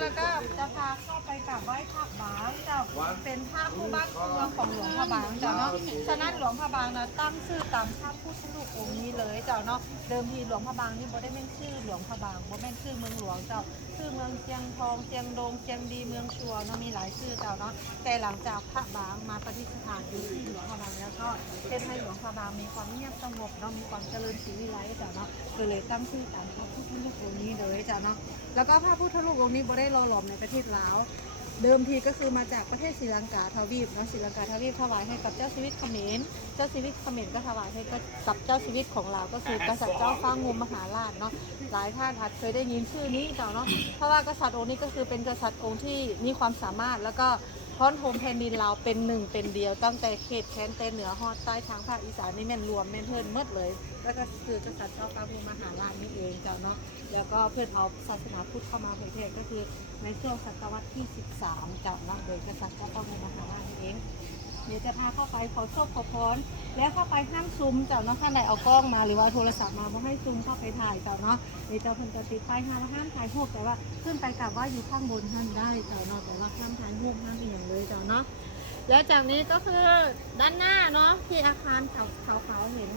แล้วก็จะพาเข้าไปกราบไหว้พระบางเจ้าเป็นพระคู่บ้านคู่เมืองของหลวงพระบางเจ้าเนาะฉะนั้นหลวงพระบางนะตั้งชื่อตามพระพุทธรูปองค์นี้เลยเจ้าเนาะเดิมทีหลวงพระบางนี่บ่ได้เป็นชื่อหลวงพระบางบ่แม่นชื่อเมืองหลวงเจ้าชื่อเมืองเชียงทองเชียงดงเชียงดีเมืองชัวเนาะมีหลายชื่อเจ้าเนาะแต่หลังจากพระบางมาประดิษฐาน วงพระบางแล้วก็เป็นให้หลวงพระบางมีความเงียบสงบเนามีความเจริญศรีวิไลจ้าเนาะก็เลยตั้งชื่อตามพระพุทธรูปองค์นี้เลยจ้าเนาะแล้วก็พระพุทธรูปองค์นี้บ่ได้รอหลอมในประเทศลาวเดิมทีก็คือมาจากประเทศศรีลังกาทวีปเนาะศรีลังกาทวีปถวายให้กับเจ้าชีวิตเขมร เจ้าชีวิตเขมรก็ถวายให้กับเจ้าชีวิตของเรา ก็คือกษัตริย์เจ้าฟ้างุมมหาราชเนาะ หลายท่านอาจเคยได้ยินชื่อนี้เจ้าเนาะ เพราะว่ากษัตริย์องค์นี้ก็คือเป็นกษัตริย์องค์ที่มีความสามารถแล้วก็ พร้อนโฮมแผ่นดินเราเป็นหนึ่งเป็นเดียว ตั้งแต่เขตแคนเตเหนือฮอดใต้ทางภาคอีสานนี่แม่นรวมแม่นเพิ่นเมดเลย แล้วก็คือกษัตริย์เจ้าฟ้าภูมิมหาราชนี่เองเจ้าเนาะแล้วก็เพื่อนเอาศาสนาพุทธเข้ามาเผยแพร่ก็คือในช่วงศตวรรษที่ 13เจ้าเนาะโดยกษัตริย์เจ้า เดี๋ยวจะพาเข้าไปขอโชคขอพรแล้วเข้าไปห้ามซูมเจ้าเนาะท่านใดเอากล้องมาหรือว่าโทรศัพท์มาบ่ให้ซูมเข้าไปถ่ายเจ้าเนาะเดี๋ยวเจ้าเพิ่นจะติดป้ายห้ามห้ามถ่ายรูปแต่ว่าขึ้นไปกลับว่าอยู่ข้างบนท่านได้เจ้าเนาะแต่ว่าห้ามถ่ายรูปห้ามอีกอย่างเลยเจ้าเนาะแล้วจากนี้ก็คือด้านหน้าเนาะที่อาคารขาวๆเห็น